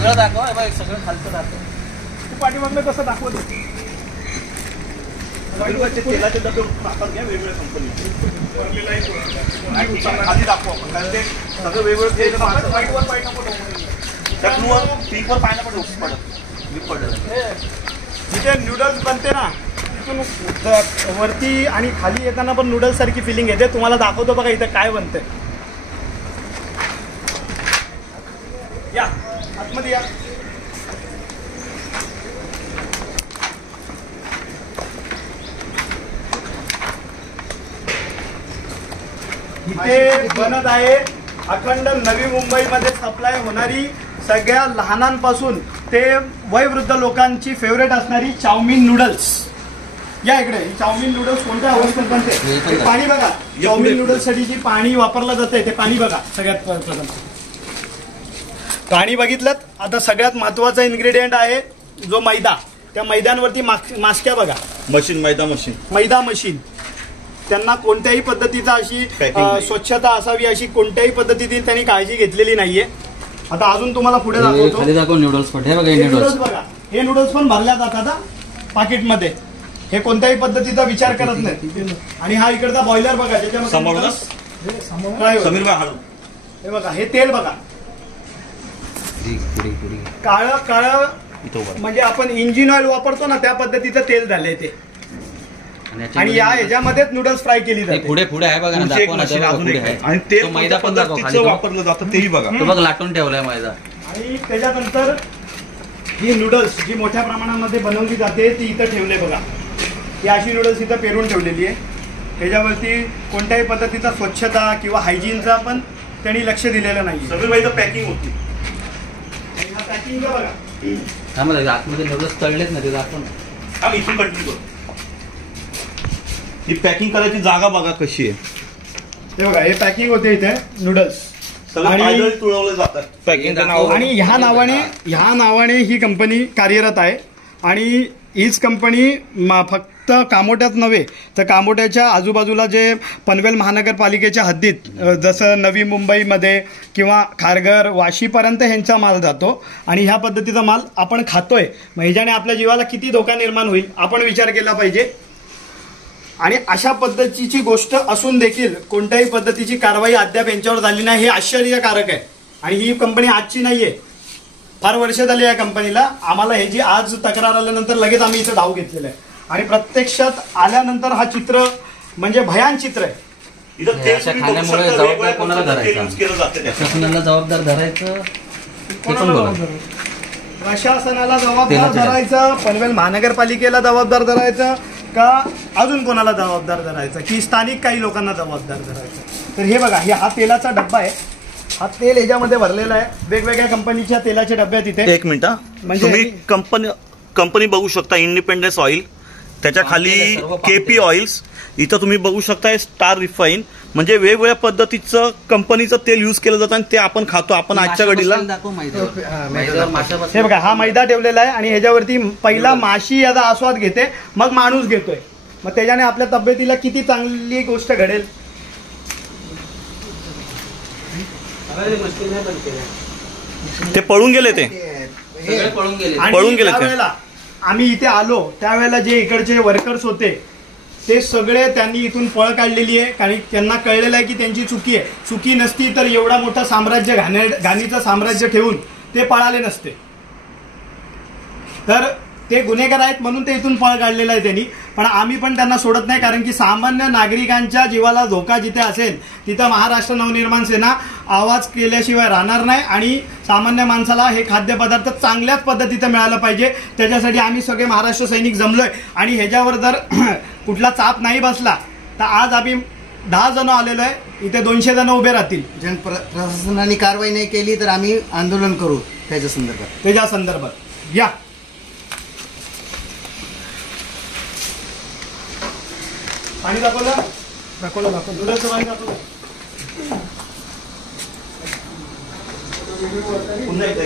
सगळं दाखव, सगळं खालचं दाखव. तू पाठीमागलं कसं दाखवत तेलाचे डबे आपण घ्या वेगवेगळ्या कंपनीचे खाली दाखवू आपण, कारण ते सगळं वेगवेगळं पिंकवर पाहायला पण पडत. जिथे नूडल्स बनते ना तिथून वरती आणि खाली येताना पण नूडल्स सारखी फिलिंग येते. तुम्हाला दाखवतो बघा इथं काय बनतंय. या आतमध्ये या. इथे बनत आहे अखंड नवी मुंबईमध्ये सप्लाय होणारी सगळ्या लहानांपासून ते वयोवृद्ध लोकांची फेवरेट असणारी चाऊमिन नूडल्स. या इकडे चाऊमिन नूडल्स कोणत्या अवस्थेत बनते ते पाणी बघा. चाऊमिन नूडल्स साठी जे पाणी वापरलं जातंय ते पाणी बघा. सगळ्यात प्रथम पाणी बघितलं. आता सगळ्यात महत्वाचा इन्ग्रेडियंट आहे जो मैदा. त्या मैद्यांवरती मास्क्या बघा. मशीन मैदा मशीन. त्यांना कोणत्याही पद्धतीचा अशी स्वच्छता असावी अशी कोणत्याही पद्धतीने त्यांनी काळजी घेतलेली नाहीये. आता अजून तुम्हाला पुढे दाखवतो. नूडल्स बघा. हे नूडल्स पण भरल्या जातात पाकिटमध्ये. हे कोणत्याही पद्धतीचा विचार करत नाही. आणि हा इकडचा बॉयलर बघा ज्याच्यामध्ये हे बघा. हे तेल बघा काळं काळं, म्हणजे आपण इंजिन ऑइल वापरतो ना त्या पद्धतीचं तेल झालंय ते. आणि या ह्याच्यामध्येच नूडल्स फ्राय केली जाते. पुढे पुढे आहे बघा ना. आणि तेल मैदा पण वापरलं जातं तेही बघा. तो बघ लाटून ठेवलाय मैदा. आणि त्याच्यानंतर ही नूडल्स जी मोठ्या प्रमाणामध्ये बनवली जाते ती इथं ठेवले बघा. ही अशी नूडल्स इथं पेरून ठेवलेली आहे. त्याच्यावरती कोणत्याही पद्धतीचा स्वच्छता किंवा हायजीनचा पण त्यांनी लक्ष दिलेलं नाही. सगळं पॅकिंग होती. पॅकिंग बघा. आतमध्ये नूडल्स तळलेत ना ते दाखवून इथून कंटिन्यू करू. ही पॅकिंग करायची जागा बघा कशी आहे. हे बघा हे पॅकिंग होते इथे नूडल्स आणि तुळवले जातात पॅकिंग. आणि ह्या नावाने ही कंपनी कार्यरत आहे. आणि हीच कंपनी फक्त कामोट्यात नव्हे तर कामोट्याच्या आजूबाजूला जे पनवेल महानगरपालिकेच्या हद्दीत जसं नवी मुंबईमध्ये किंवा खारघर वाशीपर्यंत ह्यांचा माल जातो. आणि ह्या पद्धतीचा माल आपण खातोय. मग ह्याच्याने आपल्या जीवाला किती धोका निर्माण होईल आपण विचार केला पाहिजे. आणि अशा पद्धतीची गोष्ट असून देखील कोणत्याही पद्धतीची कारवाई अद्याप यांच्यावर झाली नाही हे आश्चर्यकारक आहे. आणि ही कंपनी आजची नाहीये. फार वर्ष झाली या कंपनीला. आम्हाला हे जी आज तक्रार आल्यानंतर लगेच आम्ही इथं धाव घेतलेलं आहे. आणि प्रत्यक्षात आल्यानंतर हा चित्र म्हणजे भयान चित्र आहे. खाण्यामुळे जबाबदार कोणाला धरायचं? प्रशासनाला जबाबदार धरायचं, प्रशासनाला जबाबदार धरायचं, पनवेल महानगरपालिकेला जबाबदार धरायचं का अजून कोणाला जबाबदार धरायचं की स्थानिक काही लोकांना जबाबदार धरायचं? तर हे बघा हा तेलाचा डब्बा आहे. हा तेल ह्याच्यामध्ये भरलेला आहे. वेगवेगळ्या कंपनीच्या तेलाचे डब्बे आहेत इथे. एक मिनिट म्हणजे तुम्ही कंपनी बघू शकता. इंडिपेंडन्स ऑइल, त्याच्या खाली केपी ऑइल्स, इथं तुम्ही बघू शकता स्टार रिफाईन. म्हणजे वेगवेगळ्या पद्धतीचं कंपनीचं तेल युज केलं जातं आणि ते आपण खातो. आपण आजच्या घडीला हे बघा हा मैदा ठेवलेला आहे. आणि ह्याच्यावरती पहिला माशी याचा आस्वाद घेते मग माणूस घेतोय. मग त्याच्याने आपल्या तब्येतीला किती चांगली गोष्ट घडेल. ते पळून गेले. ते पळून गेले. त्यावेळेला आम्ही इथे आलो त्यावेळेला जे इकडचे वर्कर्स होते ते सगळे त्यांनी इथून पळ काढलेली आहे. कारण त्यांना कळलेलं आहे की त्यांची चुकी आहे. चुकी नसती तर एवढा मोठा साम्राज्य घाणीचं साम्राज्य ठेवून ते पळाले नसते. तर ते गुन्हेगार आहेत म्हणून ते इथून पळ काढलेलं आहे त्यांनी. पण आम्ही पण त्यांना सोडत नाही. कारण की सामान्य नागरिकांच्या जीवाला धोका जिथे असेल तिथं महाराष्ट्र नवनिर्माण सेना आवाज केल्याशिवाय राहणार नाही. आणि सामान्य माणसाला हे खाद्यपदार्थ चांगल्याच पद्धतीचं मिळालं पाहिजे. त्याच्यासाठी आम्ही सगळे महाराष्ट्र सैनिक जमलोय. आणि ह्याच्यावर जर कुठला चाप नाही बसला तर आज आम्ही 10 जण आलेलो आहे. इथे 200 जण उभे राहतील. प्रशासनाने कारवाई नाही केली तर आम्ही आंदोलन करू त्याच्या संदर्भात. या पाणी दाखवलं दुधाचं पाणी दाखवलं. पुन्हा एकदा